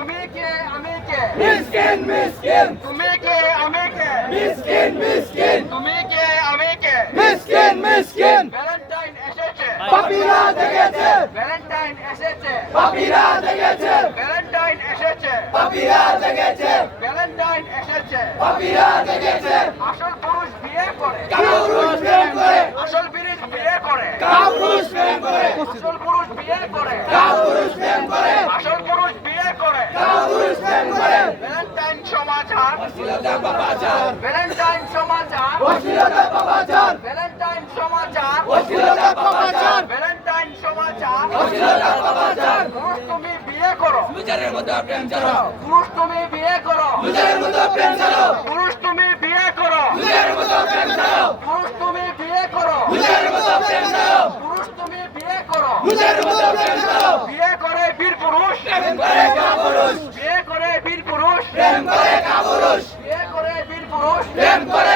তুমি কে আমি কে মিসকিন মিসকিন তুমি কে আমি কে মিসকিন মিসকিন তুমি কে আমি কে মিসকিন মিসকিন ভ্যালেন্টাইন এসেছে পাপীরা জেগেছে ভ্যালেন্টাইন এসেছে পাপীরা জেগেছে ভ্যালেন্টাইন এসেছে পাপীরা জেগেছে ভ্যালেন্টাইন এসেছে পাপীরা জেগেছে আসল পুরুষ বিয়ে করে কাপুরুষ প্রেম করে আসল পুরুষ বিয়ে করে কাপুরুষ প্রেম করে আসল পুরুষ বিয়ে করে কাপুরুষ প্রেম করে আসল পুরুষ বিয়ে করে কাপুরুষ প্রেম করে ভ্যালেন্টাইন সমাচার অশ্লীলতা পাপাচার ভ্যালেন্টাইন সমাচার অশ্লীলতা পাপাচার ভ্যালেন্টাইন সমাচার অশ্লীলতা পাপাচার ভ্যালেন্টাইন সমাচার অশ্লীলতা পাপাচার পুরুষ তুমি বিয়ে করো বিচারের মতো প্রেম চালাও পুরুষ তুমি বিয়ে করো বিচারের মতো প্রেম চালাও পুরুষ তুমি বিয়ে করো বিচারের মতো প্রেম চালাও পুরুষ তুমি বিয়ে করো বিচারের মতো প্রেম চালাও পুরুষ তুমি বিয়ে করো বিচারের মতো প্রেম চালাও বিয়ে করে বীর পুরুষ প্রেম করে কাপুরুষ বিয়ে করে বীর পুরুষ প্রেম করে কাপুরুষ বিয়ে করে বীর পুরুষ প্রেম করে